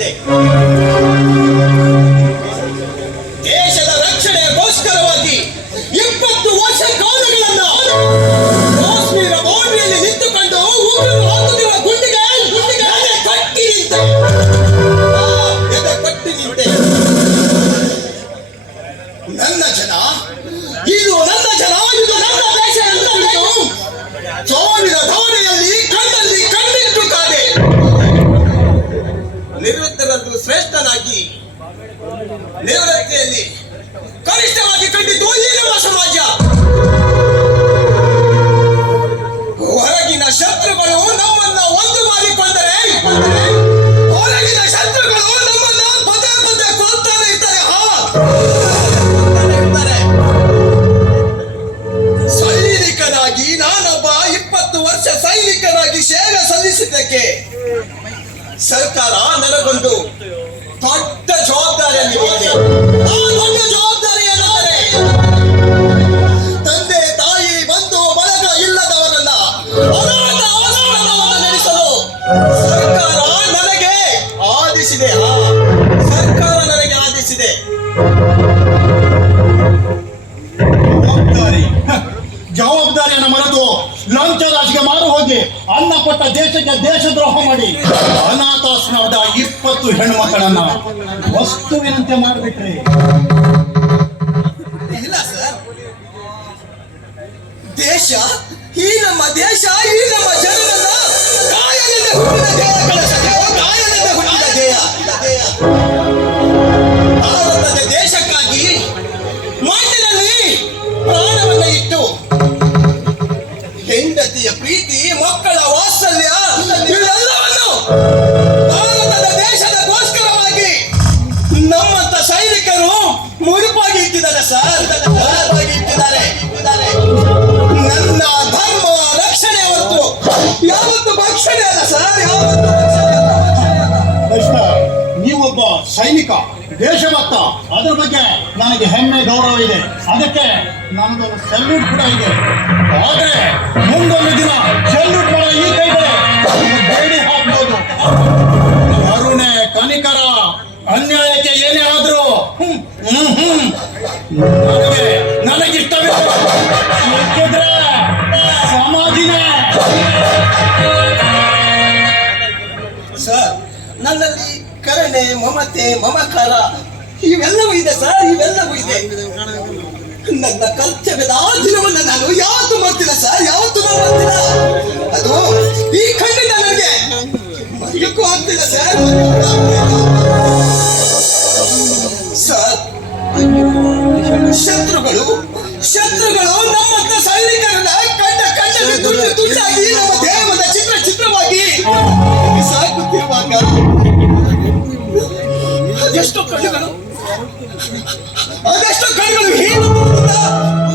ಇದೆ. ದೇಶದ ರಕ್ಷಣೆಗೋಸ್ಕರವಾಗಿ 20 ವರ್ಷ ಕಾಲಗಳನ್ನ ಕಾಶ್ಮೀರ ಬೌಂಡ್ರಿಯಲ್ಲಿ ನಿಂತುಕೊಂಡು ಉಗ್ರರು ಹಾಕುತ್ತಿರುವ ಗುಂಡಿಗೆ ಕಟ್ಟಿ ನಿಂತೆ. ನನ್ನ ಜನ, ಇದು ನನ್ನ ಜನ, ಇದು ನನ್ನ ದೇಶ ಎಂದು ಸಾವಿರ ಧಾವಣೆಯಲ್ಲಿ ಕಣ್ಣಲ್ಲಿ ಕಣ್ಣಿಟ್ಟು ಕಾದೆ ನಿವೃತ್ತರದ್ದು ಶ್ರೇಷ್ಠನಾಗಿ ನಿವೃತ್ತಿಯಲ್ಲಿ ಕನಿಷ್ಠವಾಗಿ ಕಂಡಿದ್ದು ಈ ನಮ್ಮ ಸಮಾಜ. ಹೊರಗಿನ ಶತ್ರುಗಳು ನಮ್ಮನ್ನ ಒಂದು ಮಾಡಿಕೊಂಡರೆ ಹೊರಗಿನ ಶತ್ರುಗಳು ನಮ್ಮನ್ನ ಪದೇ ಪದೇ ಕೊಲ್ತಾನೆ ಇರ್ತಾರೆ. ಸೈನಿಕನಾಗಿ ನಾನೊಬ್ಬ 20 ವರ್ಷ ಸೈನಿಕನಾಗಿ ಸೇವೆ ಸಲ್ಲಿಸಿದ್ದಕ್ಕೆ ಸರ್ಕಾರ ನನಗೊಂದು ದೊಡ್ಡ ಜವಾಬ್ದಾರಿಯಲ್ಲಿ ಇದೆ. ಆ ದೊಡ್ಡ ಜವಾಬ್ದಾರಿ ಏನೆಂದರೆ ತಂದೆ ತಾಯಿ ಬಂಧು ಬಳಗ ಇಲ್ಲದವರನ್ನ ಅನಾಥ ಆಶ್ರಮವನ್ನು ನಡೆಸಲು ಸರ್ಕಾರ ನನಗೆ ಆದೇಶಿದೆ. ಸರ್ಕಾರ ನನಗೆ ಆದೇಶಿದೆ. ಜವಾಬ್ದಾರಿಯನ್ನು ಮರೆತು ಲಂಚ ರಾಜಿಗೆ ಮಾರು ಹೋಗಿ ಅನ್ನ ಕೊಟ್ಟ ದೇಶಕ್ಕೆ ದೇಶದ್ರೋಹ ಮಾಡಿ ಅನಾಥಾಶ್ರಮದ 20 ಹೆಣ್ಣುಮಕ್ಕಳನ್ನ ವಸ್ತುವಿನಂತೆ ಮಾಡಿಬಿಟ್ರಿ. ಇಲ್ಲ ಸರ್, ದೇಶ ಈ ನಮ್ಮ ದೇಶ, ಈ ನಮ್ಮ ಜನರನ್ನ ಕಾಯದಿಂದ ಹುಟ್ಟಿದ ದೇಹ ಕಳಿಸಲು, ಕಾಯದಿಂದ ಹುಟ್ಟಿದ ದೇಹ. ಭಾರತದ ದೇಶಕ್ಕಾಗಿ ಮಣ್ಣಿನಲ್ಲಿ ಪ್ರಾಣವನ್ನ ಇಟ್ಟು ಹೆಂಡತಿಯ ಪ್ರೀತಿ, ಮಕ್ಕಳ ವಾತ್ಸಲ್ಯ ಇವೆಲ್ಲವನ್ನು ಭಾರತದ ದೇಶದಗೋಸ್ಕರವಾಗಿ ನಮ್ಮಂತ ಸೈನಿಕರು ಮುಡುಪಾಗಿ ಇಟ್ಟಿದ್ದಾರೆ ಸರ್, ಮುಡುಪಾಗಿ ಇಟ್ಟಿದ್ದಾರೆ. ನನ್ನ ಧರ್ಮ ರಕ್ಷಣೆ ಹೊರತು ಯಾವತ್ತು ಭಕ್ಷಣೆ ಅಲ್ಲ ಸರ್, ಯಾವತ್ತು ಭಕ್ಷಣೆ ಅಲ್ಲ. ನೀವೊಬ್ಬ ಸೈನಿಕ, ದೇಶಭಕ್ತ, ಅದ್ರ ಬಗ್ಗೆ ನನಗೆ ಹೆಮ್ಮೆ ಗೌರವ ಇದೆ. ಅದಕ್ಕೆ ನನ್ನದೊಂದು ಸೆಲ್ಯೂಟ್ ಕೂಡ ಇದೆ. ಆದ್ರೆ ಮುಂದೊಂದು ದಿನ ಸೆಲ್ಯೂಟ್ ಮಾಡೋ ಈ ಕೈಗಳೇ ಬೇಡಿ ಹಾಕ್ಬೋದು. ಕರುಣೆ, ಕನಿಕರ, ಅನ್ಯಾಯಕ್ಕೆ ಏನೇ ಆದ್ರೂ ನನಗಿಷ್ಟವೇ ಸಮಾಧಿನೇ. ಸರ್, ನನ್ನಲ್ಲಿ ಕರುಣೆ, ಮಮತೆ, ಮಮಕಾರ ಇವೆಲ್ಲವೂ ಇದೆ ಸರ್, ಇವೆಲ್ಲವೂ ಇದೆ. ನನ್ನ ಕರ್ತವ್ಯದ ಆ ದಿನವನ್ನ ನಾನು ಯಾವತ್ತೂ ಮಾಡ್ತಿಲ್ಲ ಸರ್, ಯಾವತ್ತೂ ಮಾಡ್ತಿಲ್ಲ. ಅದು ಈ ಖಂಡಿತ ನನಗೆ ಮರೆಯಕ್ಕೂ ಆಗ್ತಿಲ್ಲ ಸರ್. ಸರ್, ಶತ್ರುಗಳು ನಮ್ಮಂತ ಸೈನಿಕರನ್ನ ಕಣ್ಣಲ್ಲಿ ತುಂಡಾಗಿ ನಮ್ಮ ದೇಹದ ಚಿತ್ರವಾಗಿ ಸಾಕುತ್ತಿರುವಾಗ ಅದೆಷ್ಟೋ ಕಣ್ಣುಗಳು ಹೇಳುವುದರಿಂದ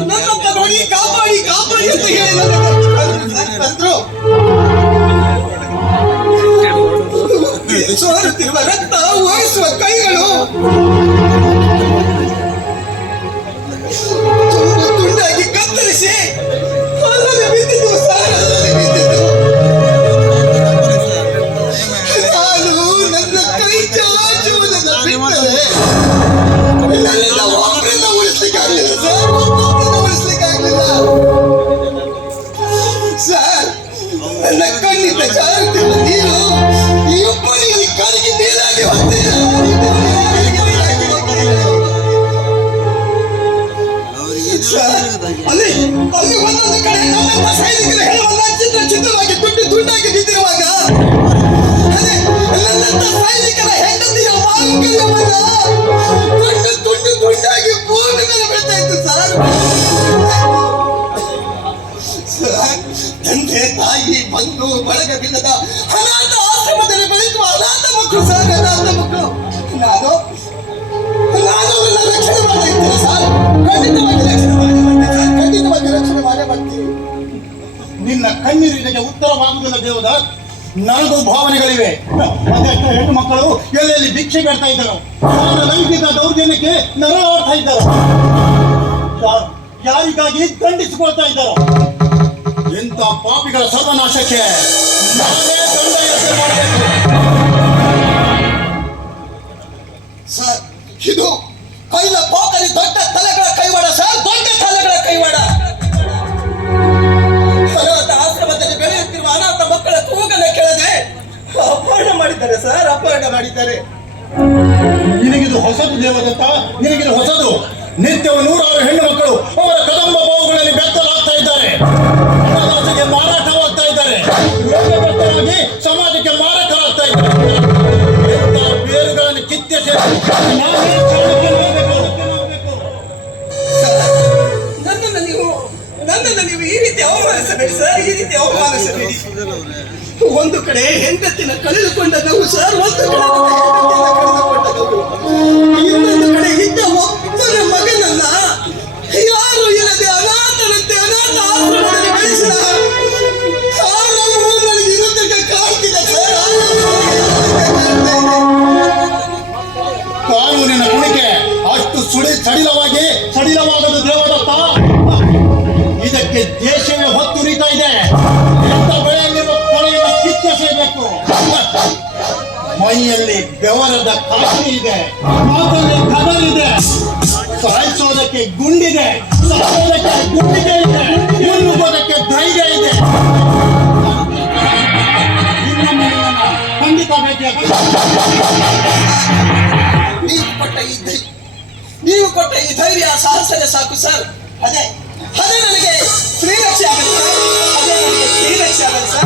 ನನ್ನಂತ ನೋಡಿ ಕಾಪಾಡಿ ಅಂತ ಹೇಳಿ ತಂದ್ರು. ಸೋರುತ್ತಿರುವ ರಕ್ತ ಓಯಿಸುವ ಕೈಗಳು ತುಂಡಾಗಿ ಕತ್ತರಿಸಿ ಅಲ್ಲದೆ ಬಿದ್ದಿದ್ದು ಸರ್, ಅಲ್ಲದೆ ಬಿದ್ದಿದ್ದು. ನಾನು ನನ್ನ ಕೈ ಚಾಚುವುದನ್ನು ಬಿಟ್ಟರೆ ನನ್ನಿಂದ ಒಬ್ಬರನ್ನ ಉಳಿಸ್ಲಿಕ್ಕಾಗಲಿಲ್ಲ ಸರ್, ಉಳಿಸ್ಲಿಕ್ಕಾಗಲಿಲ್ಲ ಸರ್. ನನ್ನ ಕಣ್ಣಿಂದ ಜಾರುತ್ತಿರುವ ನೀರು ಈ ಒಬ್ಬನಿಗೆ ಕಾಲಿಗೆ ನೀರಾಗಿ ಹೋಗ್ತಿಲ್ಲ. ಅಲ್ಲಿ ಒಂದೊಂದು ಕಡೆ ನಮ್ಮಂತ ಸೈನಿಕರ ಹೆಣವನ್ನ ಚಿತ್ರವಾಗಿ ತುಂಡಾಗಿ ಬಿದ್ದಿರುವಾಗ ನನ್ನಂತ ಸೈನಿಕರ ಹೆಂಡತಿಯ ಮಾಂಗಲ್ಯವನ್ನ ತುಂಡಾಗಿ ಭೂಮಿ ಮೇಲೆ ಬೀಳ್ತಾ ಇತ್ತು ಸರ್. ತಂದೆ ತಾಯಿ ಬಂಧು ಬಳಗವಿಲ್ಲದ ಅನಾಥ ಆಶ್ರಮದಲ್ಲಿ ಬೆಳೆಯುವ ಅನಾಥ ಮಕ್ಕಳು ಸರ್, ಅನಾಥ ಮಕ್ಕಳು. ನಾನು ಅವರನ್ನ ರಕ್ಷಣೆ ಮಾಡಿರ್ತೀನಿ ಸರ್, ಖಂಡಿತವಾಗಿ ರಕ್ಷಣೆ ಮಾಡೇ ಮಾಡ್ತೀನಿ. ನಿನ್ನ ಕಣ್ಣೀರಿಗೆ ಉತ್ತರವಾಗುವುದಿಲ್ಲ ದೇವದಾಸ್. ನನಗೂ ಭಾವನೆಗಳಿವೆ. ಅದೆಷ್ಟು ಹೆಣ್ಣು ಮಕ್ಕಳು ಎಲ್ಲೆಲ್ಲಿ ಭಿಕ್ಷೆ ಬೇಡ್ತಾ ಇದ್ದರು, ಲೈಂಗಿಕ ದೌರ್ಜನ್ಯಕ್ಕೆ ನರಳಾಡ್ತಾ ಇದ್ದರು, ಯಾರಿಗಾಗಿ ದಂಡಿಸಿಕೊಳ್ತಾ ಇದ್ದರು. ಎಂತ ಪಾಪಿಗಳ ಸರ್ವನಾಶಕ್ಕೆ ನಾನೇ ದಂಡ ಎಸೆ ಮಾಡಬೇಕು. ಇದು ಕೈಲ ಪೋಕಲಿ ದೊಡ್ಡ ತಲೆಗಳ ಕೈವಾಡ ಸರ್, ದೊಡ್ಡ ತಲೆಗಳ ಕೈವಾಡ. ಅನಾಥ ಆಶ್ರಮದಲ್ಲಿ ಬೆಳೆಯುತ್ತಿರುವ ಅನಾಥ ಮಕ್ಕಳ ಕೂಗನ್ನು ಕೇಳದೆ ಅಪಹರಣ ಮಾಡಿದ್ದಾರೆ ಸರ್, ಅಪಹರಣ ಮಾಡಿದ್ದಾರೆ. ನಿನಗಿದು ಹೊಸದು ದೇವದತ್ತ, ನಿನಗಿದು ಹೊಸದು. ನಿತ್ಯವೂ ನೂರಾರು ಹೆಣ್ಣು ಮಕ್ಕಳು ಅವರ ಕದಂಬ ಬಾವುಗಳಲ್ಲಿ ಬೆತ್ತಲಾಗ್ತಾ ಇದ್ದಾರೆ, ಹಣದಾಸೆಗೆ ಮಾರಾಟವಾಗ್ತಾ ಇದ್ದಾರೆ, ರೋಗಗ್ರಸ್ತರಾಗಿ ಸಮಾಜಕ್ಕೆ ಮಾರಕರಾಗ್ತಾ ಇದ್ದಾರೆ. ಎಂಥ ಬೇರುಗಳನ್ನು ಕಿತ್ತೆಸೆ ನಾವೇ ಚಾಣಕ್ಯ ಮಾಡಬೇಕು. ನನ್ನನ್ನು ನೀವು ಈ ರೀತಿ ಅವಮಾನಿಸಬೇಡಿ ಸರ್, ಈ ರೀತಿ ಅವಮಾನಿಸಬೇಡಿ. ಒಂದು ಕಡೆ ಹೆಂಡತಿನ ಕಳೆದುಕೊಂಡ ನಾವು ಸರ್, ಒಂದು ಕಡೆ ನನ್ನ ಹೆಂಡತಿಯನ್ನ ಕಳೆದುಕೊಂಡ ನಾವು, ಇನ್ನೊಂದು ಕಡೆ ಇದ್ದ ಒಬ್ಬನ ಮಗನನ್ನ ಯಾರು ಇಲ್ಲದೆ ಅನಾಥನಂತೆ ಅನಾಥ ಆಶ್ರಮದಲ್ಲಿ ಬೆಳೆಸಿದ ನನಗೆ ಇನ್ನೊಂದಕ್ಕೆ ಕಾಡ್ತಿದೆ ಸರ್. ಕಾನೂನಿನ ಕುಣಿಕೆ ಅಷ್ಟು ಸಡಿಲವಾಗದು ದೇವದತ್ತ. ಇದಕ್ಕೆ ದೇಶವೇ ಹೊತ್ತು ಉರಿತಾ ಇದೆ. ಎಂತ ಬೆಳೆಯಲ್ಲಿರುವ ಕೊಳೆಯನ್ನು ಕಿತ್ತೆಸೆಯಬೇಕು. ಮೈಯಲ್ಲಿ ಬೆವರದ ಕಾಫಿ ಇದೆ, ಮಾತಲ್ಲಿ ಕದರಿದೆ, ಸಾಯಿಸೋದಕ್ಕೆ ಗುಂಡಿದೆ, ಸಾಯೋದಕ್ಕೆ ಗುಂಡಿಗೆ ಇದೆ, ಮುನ್ನುಗ್ಗೋದಕ್ಕೆ ಧೈರ್ಯ ಇದೆ. ಇನ್ನೊಮ್ಮೆ ನಿನ್ನನ್ನು ಖಂಡಿತ ಭೇಟಿಯಾಗ್ತದೆ. ನೀವು ಕೊಟ್ಟ ಈ ಧೈರ್ಯ ಸಾಹಸನೇ ಸಾಕು ಸರ್. ಅದೇ ನನಗೆ ಶ್ರೀರಕ್ಷೆ ಆಗಲ್ಲ ಸರ್, ಅದೇ ನನಗೆ ಶ್ರೀರಕ್ಷೆ ಆಗಲ್ಲ ಸರ್.